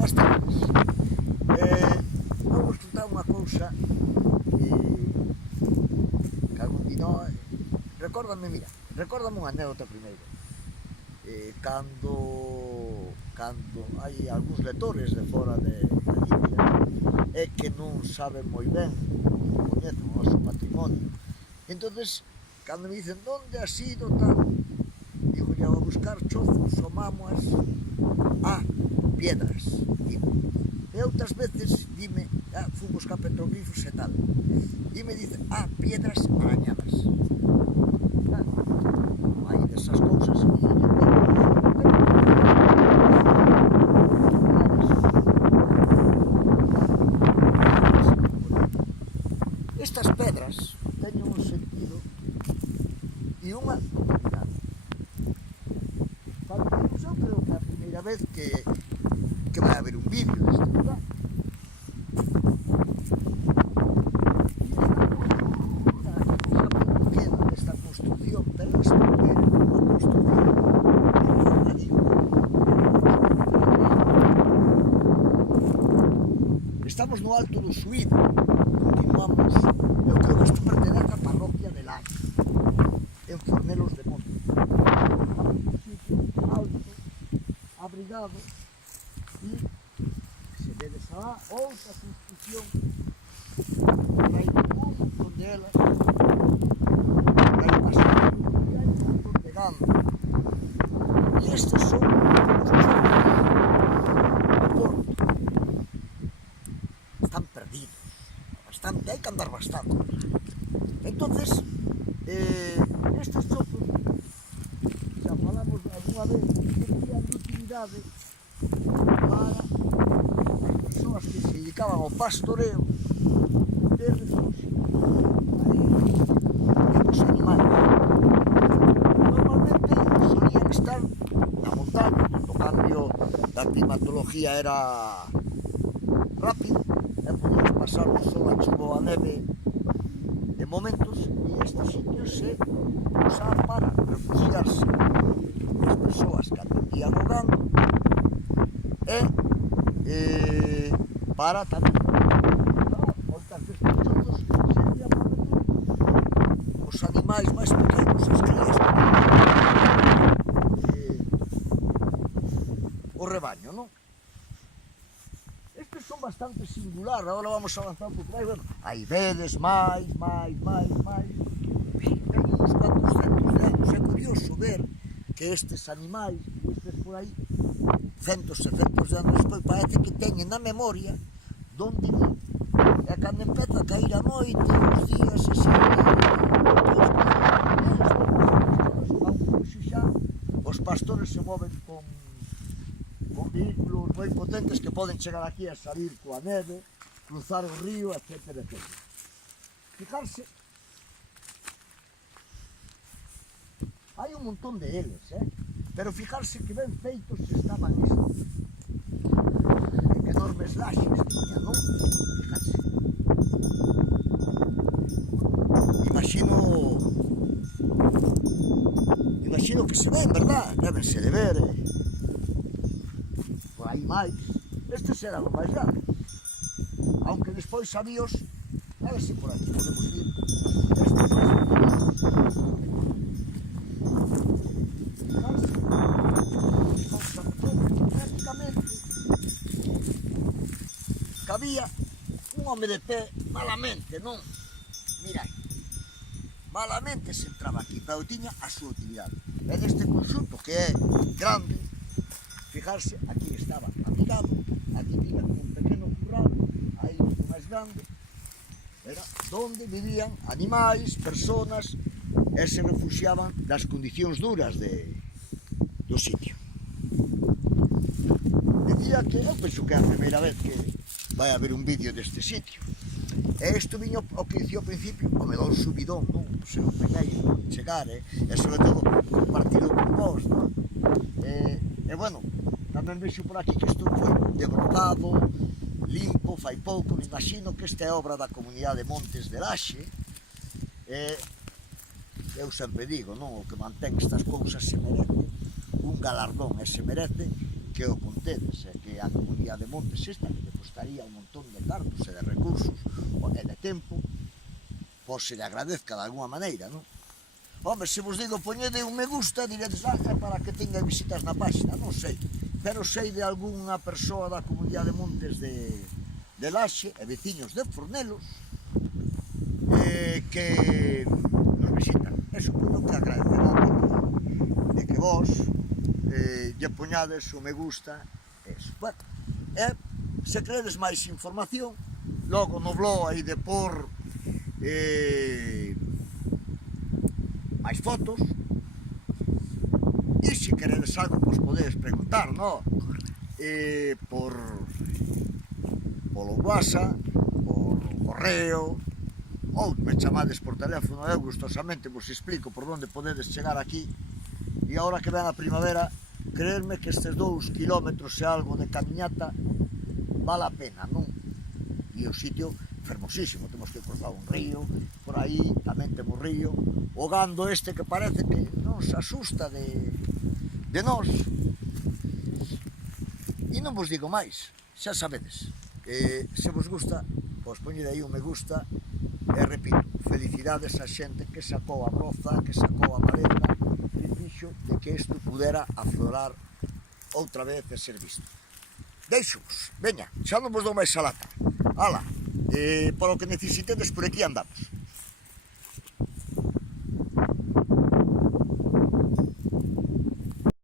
Boas tardes. Vou vos contar unha cousa que algún dino recórdame unha anécdota primeiro. Cando hai algúns lectores de fora de Galicia que non saben moi ben, non coñecen o noso patrimonio, entonces cando me dicen onde has ido tal, digo, a buscar chozos ou mámoas a piedras, digo. E outras veces dime, fui buscar petroglifos e tal, e me dicen, piedras arañadas. Hai desas cousas estas pedras teñen un sentido e unha utilidade. Eu creo que é a primeira vez que vai haber un vídeo deste lugar. Esta construcción, pero isto é unha construcción informativa. Estamos no alto do Suído, continuamos, eu creo que isto pertenece á parroquia de Laxe, en Fornelos de Monte. Un sitio alto, abrigado, e se vedes alá outra construcción hai un montón de elas, hai pasado e hai un montón de gando, e estes son os do Porto. Están perdidos bastante, hai que andar bastante. Entonces estes chozos, xa falamos alguna vez, que tenían de utilidade para as persoas que se dedicaban ao pastoreo de refugio dos animais. Normalmente solían estar na montaña, o cambio da climatología era rápido, e podíamos pasar o sol, a chuva ou a neve de momentos, e estes sitios se usaban para refugiarse as persoas que atendían o gando e para tamén moitas destes chozos servían para meter os animais máis pequenos, as crías, o rebaño, non? Estes son bastante singulares, agora vamos a avanzar un pouco máis, bueno, aí vedes máis, ten uns cuantos centos de anos. É curioso ver que estes animais, estes por aí, centos e centos de anos despois, parece que teñen na memoria donde viven. E cando empeza a cair a noite, os días, e xa, os pastores se moven con vehículos moi potentes que poden chegar aquí a salir coa neve, cruzar o río, etc. Fijarse, hai un montón de eles, pero fijarse que ben feitos estaban estos. Que enormes laxes tiñan, non? Fijarse. Imagino que se ven, verdad? Débense de ver, por aí máis. Estes eran os máis grandes, aunque despois sabíos, a ver se por aquí podemos ir, estes máis prácticamente que había un home de pé malamente, non? Mira, malamente se entraba aquí, pero tiña a súa utilidade. E deste conxunto que é grande, fijarse, aquí estaba abrigado, aquí tiña un pequeno curral, aí moito máis grande, era donde vivían animais, personas, e se refugiaban das condicións duras do sitio. Decía que, eu penso que é a primeira vez que vai haber un vídeo deste sitio, e isto viño o que dicía ao principio, o me dá un subidón, non? Se non pegáis chegar, e sobre todo compartido con vos, non? E bueno, tamén vexo por aquí que isto foi debrotado, limpo, fai pouco, me imagino que esta é obra da comunidade de Montes de Laxe. Eu sempre digo, non? O que mantén estas cousas se merece un galardón, e se merece que o contedes, e que a comunidade comunidade de montes esta, que lle costaría un montón de cartos e de recursos e de tempo, pois se lle agradezca de alguma maneira, non? Home, se vos digo poñede un me gusta, diredes, é para que tenga visitas na página, non sei, pero sei de algunha persoa da comunidade de montes de Laxe e veciños de Fornelos que nos visitan. E supoño que agradecerá de que vos lle poñades o me gusta, eso. Bueno, e se queredes máis información, logo no blog aí de por máis fotos, e se queredes algo, pois podedes preguntar, non? Polo WhatsApp, por correo, ou me chamades por teléfono, eu gustosamente vos explico por onde podedes chegar aquí. E agora que ven a primavera, creerme que estes 2 kilómetros e algo de camiñata vale a pena, non? E o sitio fermosísimo, temos que cruzar un río, por aí tamén temos río, o gando este que parece que non se asusta de nós. E non vos digo máis, xa sabedes, se vos gusta, pois poñede aí un me gusta, e repito, felicidades a xente que sacou a broza, que sacou a maleza, que fixo de que isto pudera aflorar outra vez e ser visto. Deixo-vos, veña, xa non vos dou máis a lata. Ala, polo que necesitedes por aquí andamos.